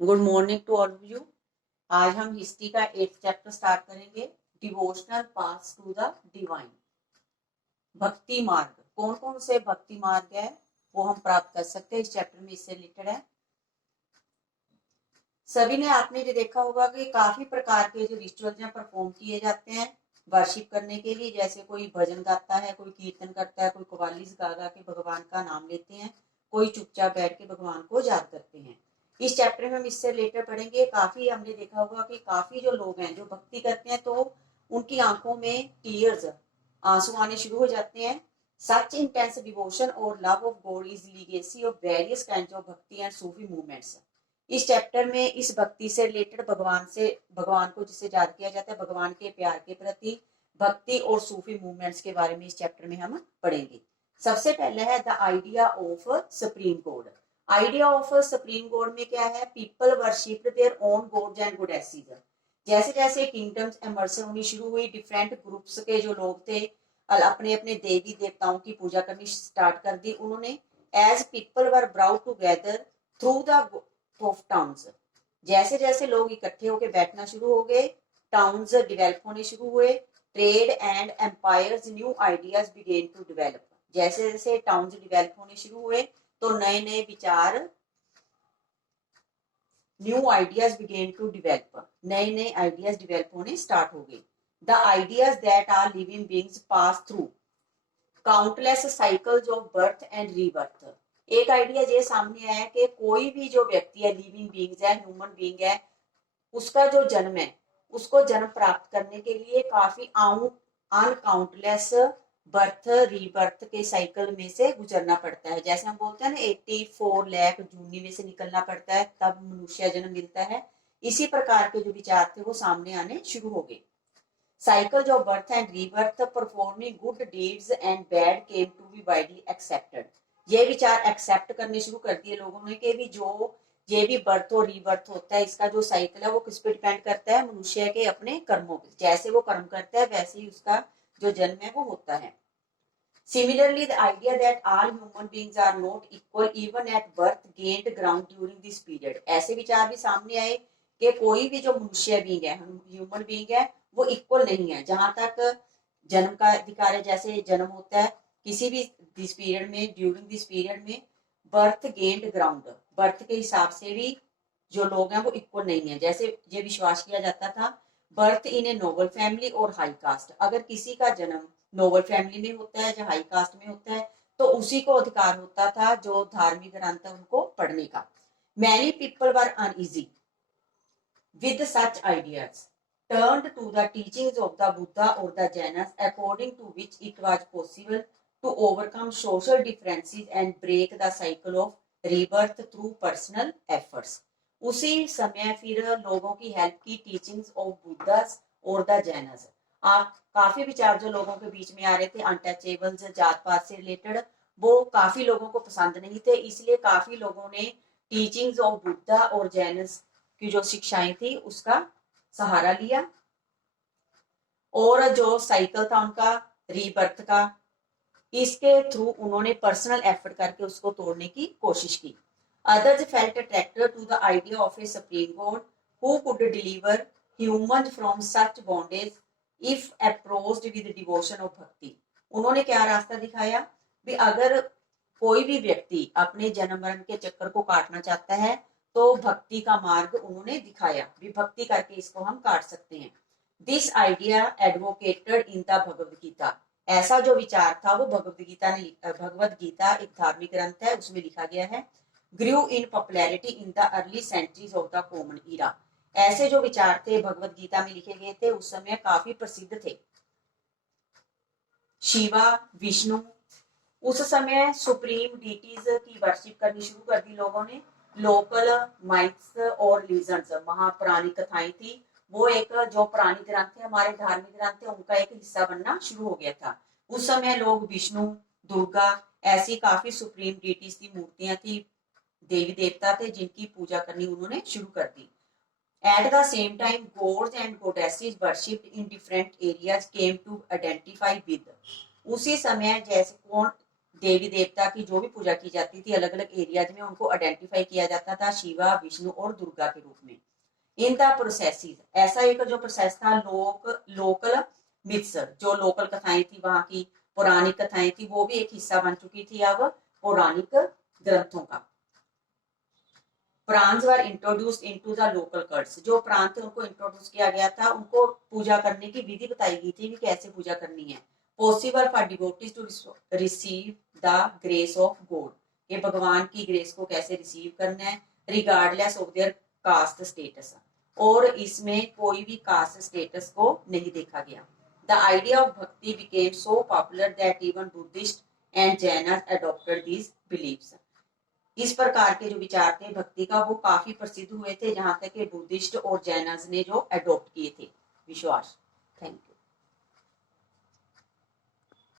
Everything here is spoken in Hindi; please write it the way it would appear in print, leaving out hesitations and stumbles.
Good morning to all of you. आज हम हिस्ट्री का 8th चैप्टर स्टार्ट करेंगे, devotional paths to the divine. भक्ति मार्ग, कौन कौन से भक्ति मार्ग है वो हम प्राप्त कर सकते हैं, इस चैप्टर में इससे रिलेटेड है। सभी ने आपने ये देखा होगा कि काफी प्रकार के जो रिचुअल्स हैं परफॉर्म किए जाते हैं वर्शिप करने के लिए। जैसे कोई भजन गाता है, कोई कीर्तन करता है, कोई कव्वालीस गा गा के भगवान का नाम लेते हैं, कोई चुपचाप बैठ के भगवान को याद करते हैं। इस चैप्टर में हम इससे रिलेटेड पढ़ेंगे। काफी हमने देखा होगा कि काफी जो लोग हैं जो भक्ति करते हैं तो उनकी आंखों में टीयर्स, आंसू आने शुरू हो जाते हैं। सच इंटेंस डिवोशन और love of God is legacy of various kinds of भक्ति एंड सूफी मूवमेंट्स। इस चैप्टर में इस भक्ति से रिलेटेड भगवान को जिसे याद किया जाता है, भगवान के प्यार के प्रति भक्ति और सूफी मूवमेंट्स के बारे में इस चैप्टर में हम पढ़ेंगे। सबसे पहले है the idea of supreme God. Idea of supreme God में क्या है? People worship their own gods and goddesses. जैसे जैसे किंगडम्स इमर्ज होनी शुरू हुई, डिफरेंट ग्रुप्स के जो लोग थे अपने अपने देवी देवताओं की पूजा करनी स्टार्ट कर दी उन्होंने। As people were brought together through the of towns, जैसे जैसे लोग इकट्ठे होकर बैठना शुरू हो गए, टाउन्स डेवलप होने शुरू हुए। Trade and empires new ideas began to develop. जैसे जैसे टाउन्स डेवलप होने शुरू हुए तो नए नए विचार, new ideas began to develop, नए नए आइडियाज डेवलप होने स्टार्ट हो गए। The ideas that are living beings pass through countless cycles of birth and rebirth. एक आइडिया ये सामने आया कि कोई भी जो व्यक्ति है, लिविंग बीइंग्स है, ह्यूमन बीइंग है, उसका जो जन्म है, उसको जन्म प्राप्त करने के लिए काफी अनकाउंटलेस बर्थ रीबर्थ के साइकिल में से गुजरना पड़ता है। जैसे हम बोलते हैं ना 84 लाख जूनी में से निकलना पड़ता है तब मनुष्य जन्म मिलता है। इसी प्रकार के जो विचार थे वो सामने आने शुरू हो गए। Cycles of birth and rebirth, performing good deeds and bad came to be widely accepted। ये विचार एक्सेप्ट करने शुरू कर दिए लोगों ने कि भी जो ये भी बर्थ और रीबर्थ होता है, इसका जो साइकिल है वो किस पे डिपेंड करता है? मनुष्य के अपने कर्मों पे। जैसे वो कर्म करता है वैसे ही उसका जो जन्म है वो होता है। Similarly, the idea that all human beings are not equal even at birth gained ground during this period। ऐसे विचार भी सामने आए कि कोई भी जो मनुष्य बींग है, ह्यूमन बींग है, वो इक्वल नहीं है। जहां तक जन्म का अधिकार है, जैसे जन्म होता है किसी भी दिस पीरियड में, ड्यूरिंग दिस पीरियड में बर्थ गेन्ड ग्राउंड, बर्थ के हिसाब से भी जो लोग हैं वो इक्वल नहीं है। जैसे ये विश्वास किया जाता था birth in a noble family और हाई कास्ट, अगर किसी का जन्म नोबल फैमिली में होता है या हाई कास्ट में होता है तो उसी को अधिकार होता था जो धार्मिक ग्रंथ है उनको पढ़ने का। Many people were uneasy with such ideas turned to the teachings of the Buddha or the Jainas, according to which it was possible to overcome social differences and break the cycle of rebirth through personal efforts। उसी समय फिर लोगों की हेल्प की टीचिंग्स ऑफ बुद्धास और द जैनस। आप काफी विचार जो लोगों के बीच में आ रहे थे अनटचेबल्स, जात पात से रिलेटेड, वो काफी लोगों को पसंद नहीं थे, इसलिए काफी लोगों ने टीचिंग्स ऑफ बुद्धा और जैनस की जो शिक्षाएं थी उसका सहारा लिया और जो साइकिल था उनका रीबर्थ का, इसके थ्रू उन्होंने पर्सनल एफर्ट करके उसको तोड़ने की कोशिश की। Others felt attracted to the idea of a supreme god who could deliver human from such bondage if approached with devotion of bhakti. उन्होंने क्या रास्ता दिखाया भी अगर कोई भी व्यक्ति अपने जन्म मरण के चक्कर को काटना चाहता है तो भक्ति का मार्ग उन्होंने दिखाया भी भक्ति करके इसको हम काट सकते हैं। This idea advocated in the Bhagavad Gita. ऐसा जो विचार था वो भगवद गीता एक धार्मिक ग्रंथ है, उसमें लिखा गया है। Grew in popularity in the early centuries of the common era. ऐसे जो विचार थे भगवद गीता में लिखे गए थे उस समय काफी प्रसिद्ध थे। शिवा, विष्णु, उस समय सुप्रीम डीटीज की वर्शिप करनी शुरू कर दी लोगों ने। लोकल माइथ्स और लीजेंड्स, महापुरानी कथाएं थी, वो एक जो पुरानी ग्रंथ है हमारे धार्मिक ग्रंथ है उनका एक हिस्सा बनना शुरू हो गया था। उस समय लोग विष्णु, दुर्गा, ऐसी काफी सुप्रीम डीटीज की मूर्तियां थी, देवी देवता थे जिनकी पूजा करनी उन्होंने शुरू कर दी। At the same time, gods and goddesses worshipped in different areas came to identify with। उसी समय जैसे कौन देवी देवता की जो भी पूजा की जाती थी अलग अलग एरियाज में उनको आइडेंटिफाई किया जाता था शिवा, विष्णु और दुर्गा के रूप में। इन द प्रोसेसिस, ऐसा एक जो प्रोसेस था, लोकल मिथ्स, जो लोकल कथाएं थी वहां की पौराणिक कथाएं थी, वो भी एक हिस्सा बन चुकी थी अब पौराणिक ग्रंथों का। Prawns were introduced into the local cults, जो प्रांत थे उनको इंट्रोड्यूस किया गया था, उनको पूजा करने की विधि बताई गई थी कि कैसे पूजा करनी है। Possible for devotees to receive the grace of God, ये भगवान की ग्रेस को कैसे रिसीव करना है, regardless of their caste status, और इसमें कोई भी कास्ट स्टेटस को नहीं देखा गया। The idea of bhakti became so popular that even Buddhist and Jains adopted these beliefs, इस प्रकार के जो विचार थे भक्ति का वो काफी प्रसिद्ध हुए थे, जहां तक कि बुद्धिस्ट और जैनस ने जो अडॉप्ट किए थे विश्वास। Thank you.